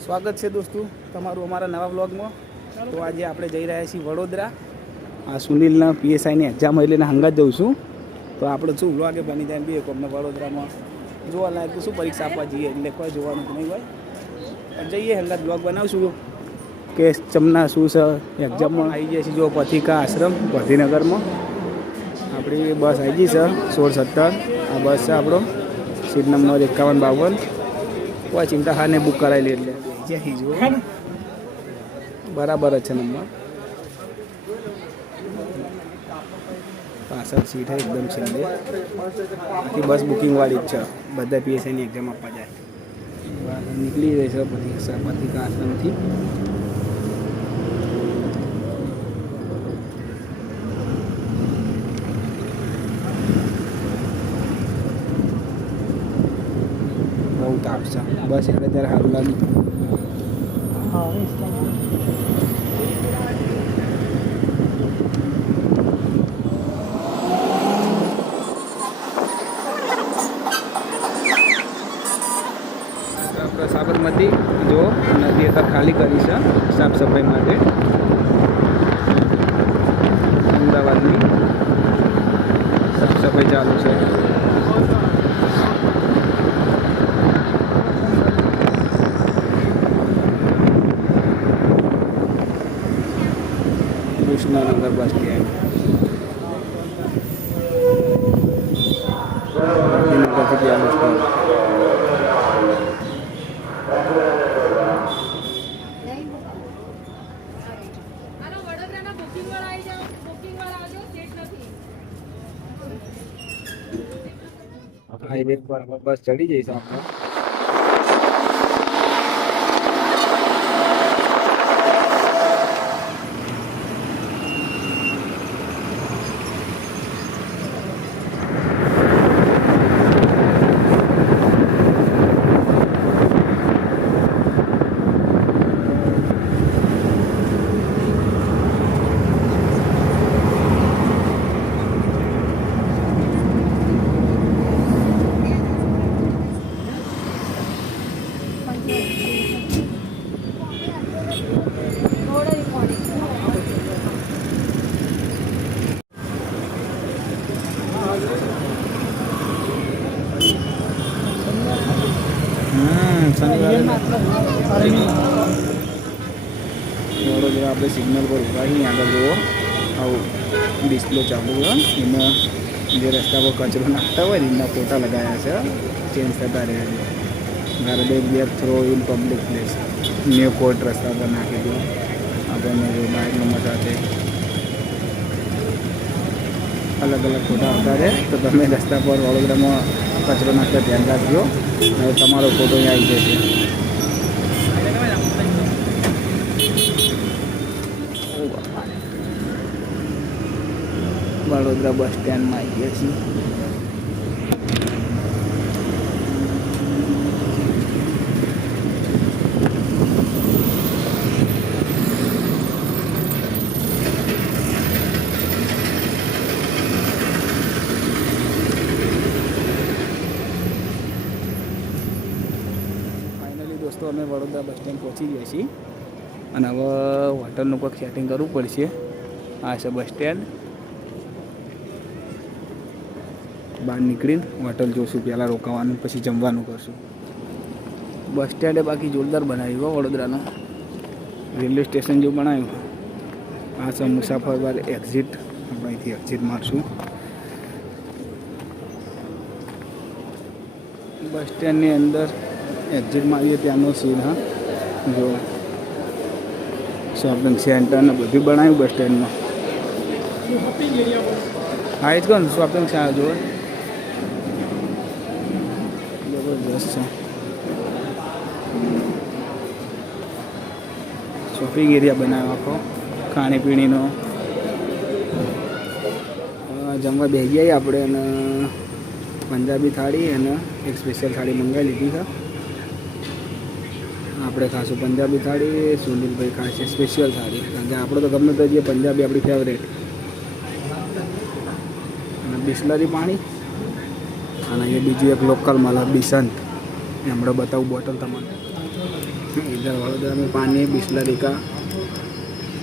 સ્વાગત છે દોસ્તો તમારું અમારા નવા વ્લોગમાં। તો આજે આપણે જઈ રહ્યા છીએ વડોદરા। આ સુનિલના પીએસઆઈની એક્ઝામ એટલે હંગાત જઉં છું। તો આપણે શું વ્લોગે બની જાય બી અમને વડોદરામાં જોવા લાયક શું પરીક્ષા આપવા જઈએ એટલે કોઈ જોવાનું નહીં હોય પણ જઈએ હંગાત વ્લોગ બનાવશું કે ચમના શું છે એક્ઝામમાં આવી જાય છે। જો પથિકા આશ્રમ ગાંધીનગરમાં આપણી બસ આવી ગઈ છે 16-17 આ બસ છે આપણો સીટ નંબર 51-52 કોઈ ચિંતા હા ને બુક કરાવી લે એટલે જઈ જો બરાબર જ છે નંબર પાછળ સીટ है एकदम છેલ્લે આખી બસ બુકિંગ વાળી જ છે બધા પીએસઆઈની એક્ઝામ આપવા જાય નીકળી જાય છે પથિકા આશ્રમથી બહુ તાપ છે બસ એટલે ત્યારે સારું લાગ્યું સાબરમતી જો નદી અત્યારે ખાલી કરી છે સાફ સફાઈ માટે અમદાવાદની સાફ સફાઈ ચાલુ છે કૃષ્ણનગર બસ સ્ટેન્ડ ગાંધીનગરથી ગયા બસ સ્ટેન્ડ हाईवे पर बस चढ़ी जाइए આપણે વડોદરા આપણે સિગ્નલ પર ઉભા છીએ આગળ જુઓ આવું ડિસ્પ્લે ચાલુ હોય એમાં જે રસ્તા પર કચરો નાખતા હોય ને એમના ફોટા લગાવ્યા છે ચેન્જ થતા રહે છે garbage bag throw in public place new court રસ્તા પર નાખી દો આપણને બાઇક નંબર સાથે અલગ અલગ ફોટા આવતા રહે તો તમે રસ્તા પર વડોદરામાં કચરો નાખતા ધ્યાન રાખજો હવે તમારો ફોટો અહીં આવી જશે વડોદરા બસ સ્ટેન્ડમાં આવી ગયા છીએ ફાઇનલી દોસ્તો અમે વડોદરા બસ સ્ટેન્ડ પહોંચી ગયા છીએ અને હવે હોટલનું કંઈક સેટિંગ કરવું પડશે આ છે બસ સ્ટેન્ડ બહાર નીકળીને હોટલ જોઈશું પહેલાં રોકાવાનું પછી જમવાનું કરશું બસ સ્ટેન્ડે બાકી જોરદાર બનાવ્યું હોય વડોદરાનું રેલવે સ્ટેશન જેવું બનાવ્યું આ છે મુસાફર બાદ એક્ઝિટ આપણે અહીંથી એક્ઝિટ મારશું બસ સ્ટેન્ડની અંદર એક્ઝિટ મારીએ ત્યાંનો સીન હા જો શોપિંગ સેન્ટર ને બધું બનાવ્યું બસ સ્ટેન્ડમાં હા એ જ કહો ને શોપિંગ સેન્ટર જો જબરદસ્ત છે શોપિંગ એરિયા બનાવ્યો આખો ખાણીપીણીનો જમવા બેસી ગયા આપણે અને પંજાબી થાળી અને એક સ્પેશિયલ થાળી મંગાવી લીધી છે આપણે ખાશું પંજાબી થાળી સુનિલભાઈ ખાશે સ્પેશિયલ થાળી કારણ કે આપણે તો ગમે તો જે પંજાબી આપણી ફેવરેટ અને બિસ્લરી પાણી અને એ બીજું એક લોકલ મળે બિસંત એ હમણાં બતાવું બોટલ તમને इधर वडोदरा में पानी बिस्लरी का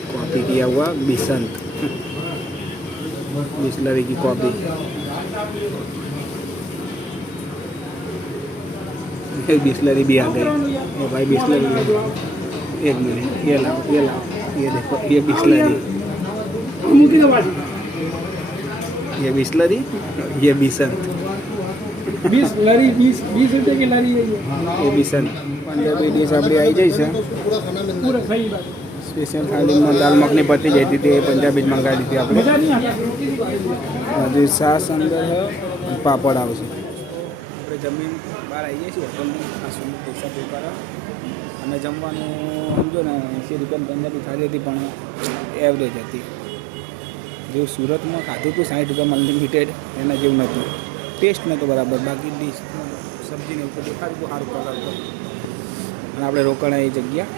कॉफ़ी किया हुआ बिसंत बिस्लरी की कॉफ़ी बिस्लरी भी आ गई ये भाई बिस्लरी एक मिनट ये लाओ ये देखो ये बिस्लरी ये बिस्लरी ये बिसंत लरी 20 रुपये की लरी है ये बिसंत पंजाबी डिश આપણી આવી જાય છે पूरा खाई बात સ્પેશિયલ થાળીમાં દાલ મખની પતી જઈ હતી તે પંજાબી જ મંગાવી દીધી આપણે मजा नहीं आता હજી સાસ અંદર છે અને પાપડ આવશે આપણે જમીન બહાર આવી જઈએ છીએ હોટલની આ સુંદર પૈસા પે કરો અને જમવાનું સમજો ને 80 રૂપિયાની પંજાબી થાળી હતી પણ એવરેજ હતી જેવું સુરતમાં ખાધું હતું 60 રૂપિયામાં અનલિમિટેડ એના જેવું નહોતું ટેસ્ટ નહોતો બરાબર બાકી ડીશ સબ્જીને ઉપર દેખાડું તો સારું કલર હતો અને આપણે રોકાણા એ જગ્યા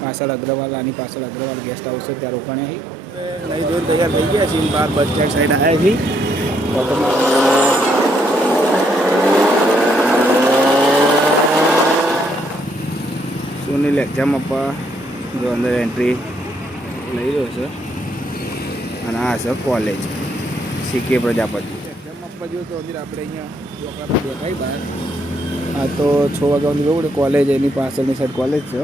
પાછળ અગ્રવાલ આની પાછળ અગ્રવાલ ગેસ્ટ હાઉસ છે ત્યાં રોકાણે અહીં નહીં જોઈને તૈયાર થઈ ગયા છીએ બહાર બસ સ્ટેન્ડ સાઈડ આવ્યા છીએ સુનિલ એક્ઝામ આપવા જો અંદર એન્ટ્રી લઈ રહ્યો છે અને આ છે કોલેજ સીકે પ્રજાપતિ એક્ઝામ આપવા જોઈએ તો અંદર આપણે અહીંયા દેખાય બહાર આ તો 6 વાગ્યા સુધી જવું કોલેજ એની પાછળની સાઈડ કોલેજ છે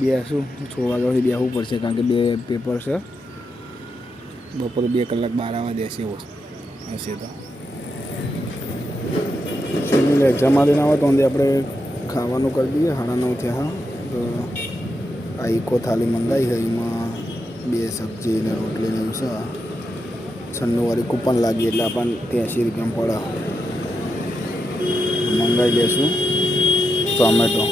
બેસું 6 વાગ્યા સુધી બેસવું પડશે કારણ કે 2 પેપર છે બપોરે 2 કલાક બહાર આવવા દેશે એવો હશે તો સુનિલ એક્ઝામ આવીને આવે તો આપણે ખાવાનું કરી દઈએ 9:30 થયા તો આ ઇકો થાળી મંગાવી છે એમાં 2 સબ્જી ને રોટલી ને એવું છે 96 વાળી કૂપન લાગી એટલે આપણને 80 રૂપિયામાં પડે મંગાવી લેશું ટોમેટો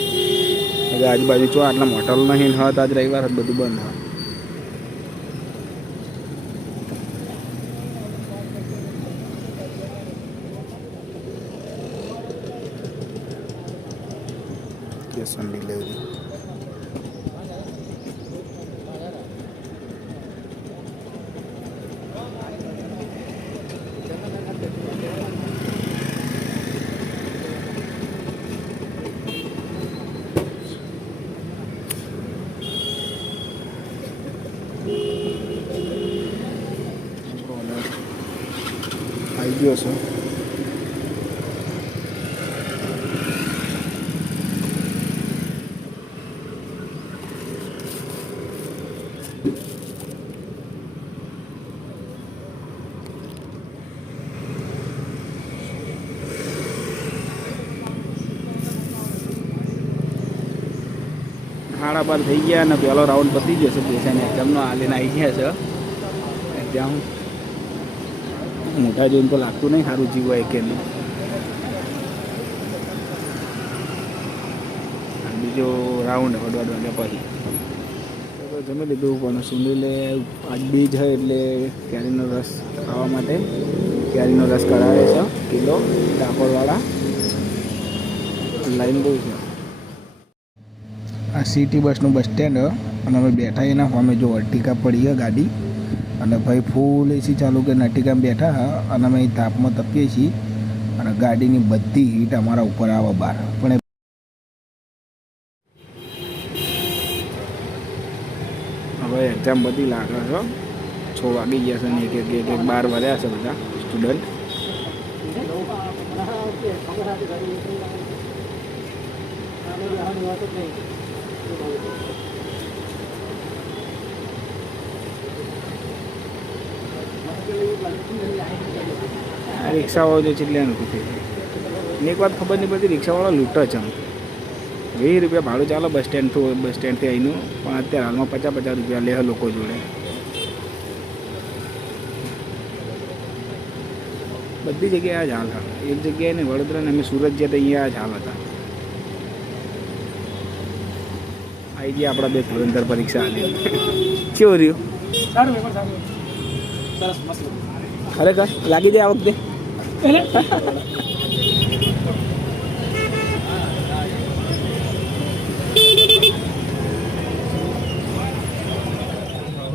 એટલે આજુબાજુ ચો આટલા હોટલ નહીં હોત આજ રવિવાર બધું બંધ હોય કેશ ઓન ડિલિવરી આવી ગયો છે ખાડા બાર થઈ ગયા અને પહેલો રાઉન્ડ પતી ગયો છે પૈસાની એક્ઝામનો આલીને આવી ગયા છે ત્યાં મોટા જોઈને તો લાગતું નહીં સારું જીવાય કે નહીં બીજો રાઉન્ડ વડવાડવાને પછી તો જમી લીધું પણ સુનિલે આજ બીજ છે એટલે કેરીનો રસ ખાવા માટે કેરીનો રસ કરાવે છે કિલો ડાકોરવાળા લાઈન બહુ છે આ સિટી બસનું બસ સ્ટેન્ડ અને અમે બેઠા એના સામે જો અર્ટિકા પડી છે ગાડી અને ભાઈ ફૂલ એસી ચાલુ કે નટીકામાં બેઠા અને અમે તાપમાં તપીએ છીએ અને ગાડીની બધી હીટ અમારા ઉપર આવે બહાર પણ હવે એક્ઝામ બધી લાગે છે 6 વાગી ગયા છે ને એક 12 વાગ્યા છે બધા સ્ટુડન્ટ આ રિક્ષાવાળો જે છે એટલે નથી થઈ જાય એક વાત ખબર નહીં પડતી રિક્ષાવાળો લૂંટ છે આમ 20 રૂપિયા ભાડું ચાલો બસ સ્ટેન્ડથી અહીંનું પણ અત્યારે હાલમાં 50 રૂપિયા લે લોકો જોડે બધી જગ્યાએ આ જ હાલ હતા એક જગ્યાએ ને વડોદરા ને અમે સુરત ગયા તો અહીંયા આ જ હાલ હતા આવી ગયા આપણા 2 ધુરંધર પરીક્ષા આલી કેવું રહ્યું સારું પેપર સારું સરસ મસ્ત ખરેખર લાગી જાય આ વખતે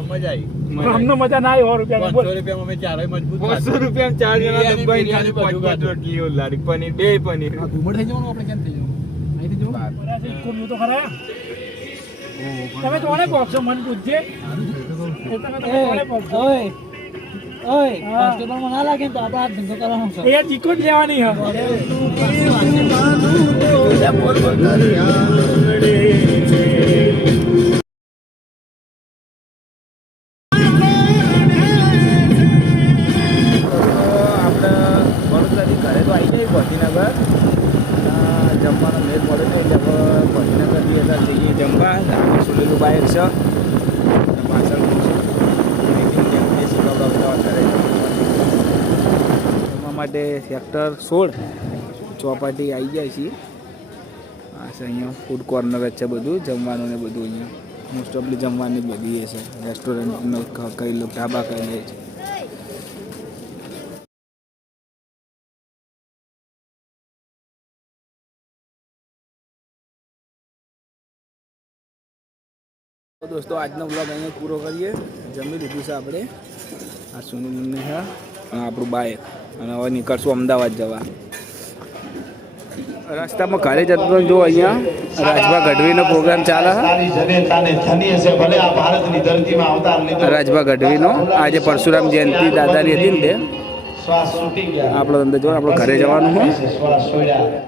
મજા આવી અમને મજા ના આવી 100 રૂપિયા 500 રૂપિયામાં અમે ચારેય મજબૂત 500 રૂપિયામાં 4 જણા બિરયાની, દબાઈને ખાલી બિરયાની, 5 બધું રોટલી એવું લારી પનીર બે પનીર ઘુમડ થઈ જવાનું આપણે કેમ થઈ જવાનું અહીંથી જો કોનું તો ખરા તમે કોને બોક્સો મન પૂછજે તમે કોને બોક્સો કોન્સ્ટેબલમાં ના લાગે ને તો આપણે આ ધંધો કરવાનો છે. એ યાર ચીકો જ લેવાની હા આપણે વડોદરાથી ઘરે તો આવી જઈએ ગાંધીનગર જમવાનો મેળ પડે ને એટલે હવે ગાંધીનગરથી હતા જઈએ જમવા આગળ સુલેલું બાઇક છે અને પાછળ જમવા માટે સેક્ટર 16 ચોપાટી આવી જાય છીએ આ છે અહીંયા ફૂડ કોર્નર જ છે બધું જમવાનું ને બધું અહીંયા મોસ્ટ ઓફલી જમવાની જ બધી એ છે રેસ્ટોરન્ટનો કઈ લોકો ઢાબા કહી લે છે તો દોસ્તો આજનો બ્લોગ અહીંયા પૂરો કરીએ જમી લીધું છે આપણે આ સુનિલને છે અને આપણું બાઇક અને હવે નીકળશું અમદાવાદ જવા રસ્તામાં ઘરે જતો જો અહીંયા રાજભા ગઢવીનો પ્રોગ્રામ ચાલે છે રાજભા ગઢવીનો આજે પરશુરામ જયંતિ દાદાની હતી ને તે આપણો અંદર જો આપણે ઘરે જવાનું હોય